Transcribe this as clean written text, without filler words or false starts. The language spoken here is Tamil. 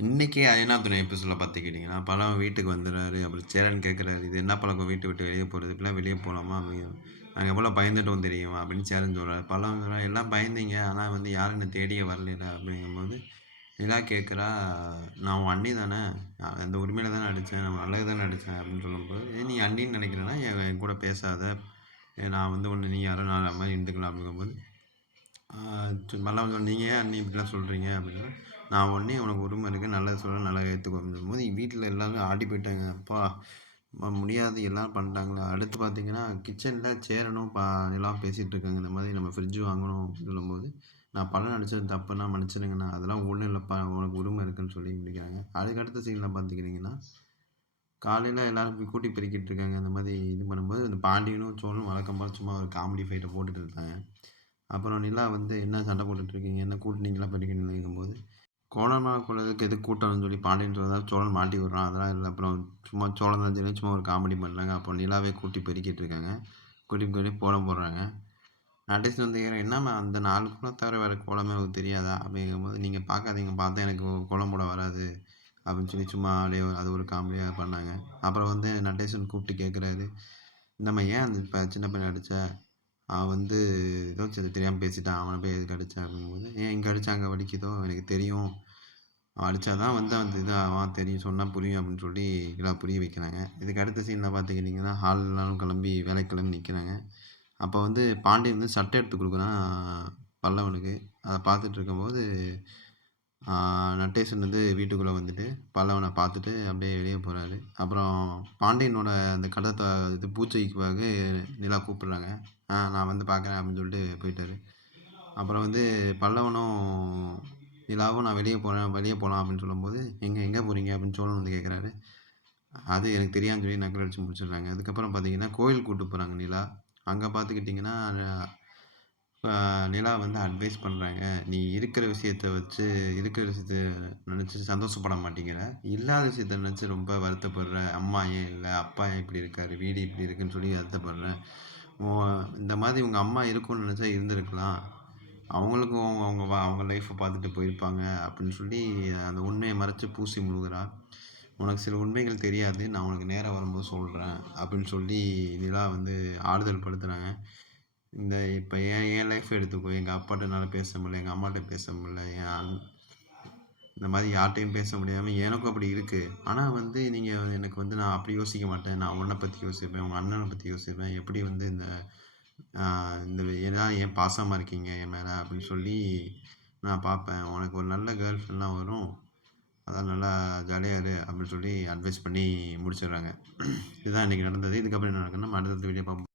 இன்னைக்கே ஐனாத்துணை எபிசோட்ல பார்த்துக்கிட்டிங்கன்னா, பலம் வீட்டுக்கு வந்துறாரு. அப்புறம் சேரன் கேட்குறாரு, "இது என்ன பழக்கம் வீட்ட விட்டு வெளிய போறது? இப்படிலாம் வெளிய போலாமா?" அப்படின்னு. "நாங்க எவ்வளோ பயந்துட்டோம் தெரியுமா?" அப்படின்னு சேரன் சொல்றாரு. பலம் சொல்றாரு, "எல்லாம் பயந்தீங்க. ஆனா வந்து யாரும் என்ன தேடியே வரலைல." அப்படிங்கும்போது நிலா கேட்குறா, "நான் உன் அண்ணி தானே! அந்த உரிமையில தானே அடிச்சேன். நான் நல்லதுக்கு தானே அடிச்சேன்." அப்படின்னு சொல்லும்போது, "நீ அண்ணின்னு நினைக்கிறேன்னா என் கூட பேசாத. நான் வந்து உன்ன நீ யாரோ நான் அது மாரி இருந்துக்கலாம்." அப்படிங்கும்போது பல்லவன் "நீங்க ஏன் அண்ணி இப்படிலாம் சொல்கிறீங்க?" அப்படின்னா, "நான் ஒடனே உனக்கு உரிமை இருக்கு. நல்லது சொல்றேன். நல்லா ஏத்துக்கோ." அப்படிங்கும்போது வீட்ல எல்லாரும் ஆடி போயிட்டாங்க. அப்பா! முடியாது எல்லாம் பண்ணிட்டாங்களே. அடுத்து பார்த்தீங்கன்னா, கிச்சன்ல சேரனும் நிலாவும் பேசிட்டு இருக்காங்க. இந்த மாதிரி நம்ம ஃப்ரிட்ஜ் வாங்கணும் அப்படின்னு சொல்லும்போது, "நான் பலன் அடிச்சது தப்புன்னா மன்னிச்சிடுங்கண்ணா. அதெல்லாம் ஒண்ணும் இல்லப்பா. உனக்கு உரிமை இருக்குன்னு" சொல்லி முடிக்கிறாங்க. அதுக்கு அடுத்த சீன்ல பார்த்துக்கிட்டிங்கன்னா, காலையில எல்லாரும் கூட்டி பெருக்கிட்டு இருக்காங்க. இந்த மாதிரி இது பண்ணும்போது, இந்த பாண்டியனும், சோழனும் வழக்கம் போல சும்மா ஒரு காமெடி ஃபைட்ட போட்டுட்டு இருக்காங்க. அப்புறம் நிலா வந்து, "என்ன சண்டை போட்டுட்டு இருக்கீங்க? என்ன கூட்டுனீங்களா பெருக்கினீங்களான்னு?" கேட்கும்போது, "கோணமா கொள்ளையதுக்கு எதுக்கு கூட்டணும்னு சொல்லி பாண்டியன் சொல்றதால சோழன் மாட்டி விடுறான். அதெல்லாம் இல்ல." அப்புறம் சும்மா சோழன் தான் தெரியும். சும்மா ஒரு காமெடி பண்றாங்க. அப்போ நிலாவே கூட்டி பெருக்கிட்டு இருக்காங்க. கூட்டி கூட்டி கோலம் போடுறாங்க. நடேசன் வந்து கேட்குறான், "என்னம்மா அந்த 4 கோலம் தவிர வேற கோலமே உங்களுக்கு தெரியாதா?" அப்படிங்கும்போது, "நீங்க பார்க்காதீங்க. பார்த்தா எனக்கு கோலம் போட வராது." அப்படின்னு சொல்லி சும்மா அப்படியே அது ஒரு காமெடியா பண்ணாங்க. அப்புறம் வந்து நடேசன் கூப்பிட்டு கேட்குறாரு, "இந்தம்மா ஏன் அந்த சின்ன பையன அடிச்ச? அவன் வந்து ஏதோ தெரியாம பேசிட்டான். அவன போய் எதுக்கு அடிச்ச?" அப்படிங்கும்போது, "ஏன் இங்க அடிச்சா அங்க வலிக்குதோ? எனக்கு தெரியும். அவன் அடிச்சா தான் வந்து அந்த இது ஆவான். தெரியும். சொன்னா புரியும்." அப்படின்னு சொல்லி எல்லாம் புரிய வைக்கிறாங்க. இதுக்கு அடுத்த சீன்ல பார்த்துக்கிட்டிங்கன்னா, ஹால் எல்லாரும் கிளம்பி வேலைக்கு கிளம்பி நிற்கிறாங்க. அப்போ வந்து பாண்டியன் வந்து சட்டை எடுத்து குடுக்குறான் பல்லவனுக்கு. அத பார்த்துட்டு இருக்கும்போது, ஆ நட்டேஷன் வந்து வீட்டுக்குள்ள வந்துட்டு, பல்லவன பார்த்துட்டு அப்படியே வெளிய போறாரு. அப்புறம் பாண்டியனோட அந்த இது பூஜைக்காக நிலா கூப்பிடுறாங்க. நான் வந்து பார்க்குறேன்." அப்படின்னு சொல்லிட்டு போயிட்டாரு. அப்புறம் வந்து பல்லவனும், நிலாவும், "நான் வெளிய போறேன். வெளிய போலாம்." அப்படின்னு சொல்லும்போது, "எங்க எங்க போறீங்க?" அப்படின்னு சோழன் வந்து கேட்குறாரு. அது எனக்கு தெரியாதுன்னு சொல்லி நக்கல் அடிச்சு முடிச்சுடுறாங்க. அதுக்கப்புறம் பார்த்தீங்கன்னா, கோயிலுக்கு கூட்டு போறாங்க நிலா. அங்க பார்த்துக்கிட்டிங்கன்னா, அ நிலா வந்து அட்வைஸ் பண்றாங்க. "நீ இருக்கிற விஷயத்த வச்சு இருக்கிற விஷயத்த நெனச்சு சந்தோஷப்பட மாட்டேங்கிற. இல்லாத விஷயத்த நெனச்சு ரொம்ப வருத்தப்படுற. அம்மா ஏன் இல்ல? அப்பா ஏன் இப்படி இருக்காரு? வீடு இப்படி இருக்குன்னு சொல்லி வருத்தப்படுற. உ இந்த மாதிரி உங்க அம்மா இருக்கும்னு நெனச்சா இருந்திருக்கலாம். அவங்களுக்கும் அவங்க அவங்க அவங்க லைஃப்ப பார்த்துட்டு போயிருப்பாங்க." அப்படின்னு சொல்லி அந்த உண்மைய மறைச்சு பூசி முழுகுறா. "உனக்கு சில உண்மைகள் தெரியாது. நான் உனக்கு நேரம் வரும்போது சொல்றேன்." அப்படின்னு சொல்லி நிலா வந்து ஆறுதல் படுத்துறாங்க. இப்ப என் லைஃப் எடுத்துக்கோ. எங்க அப்பாட்ட என்னால பேச முடியல. எங்க அம்மாட்ட பேச முடியல. இந்த மாரி யார்ட்டயும் பேச முடியாம எனக்கும் அப்படி இருக்கு. ஆனா வந்து நீங்க எனக்கு வந்து நான் அப்படி யோசிக்க மாட்டேன். நான் உன்ன பத்தி யோசிப்பேன். உங்க அண்ணன பத்தி யோசிப்பேன். எப்படி வந்து அ இந்த ஏன்னா ஏன் பாசமா இருக்கீங்க என் மேல அப்படின்னு சொல்லி நான் பார்ப்பேன். உனக்கு ஒரு நல்ல கேர்ள் ஃப்ரெண்ட்லாம் வரும். அதான் நல்லா ஜாலியா இரு அப்படின்னு சொல்லி அட்வைஸ் பண்ணி முடிச்சிடுறாங்க. இதுதான் இன்னைக்கு நடந்தது. இதுக்கப்புறம் என்ன நடக்குதுன்னா நம்ம அடுத்த வீடியோ பார்ப்போம்.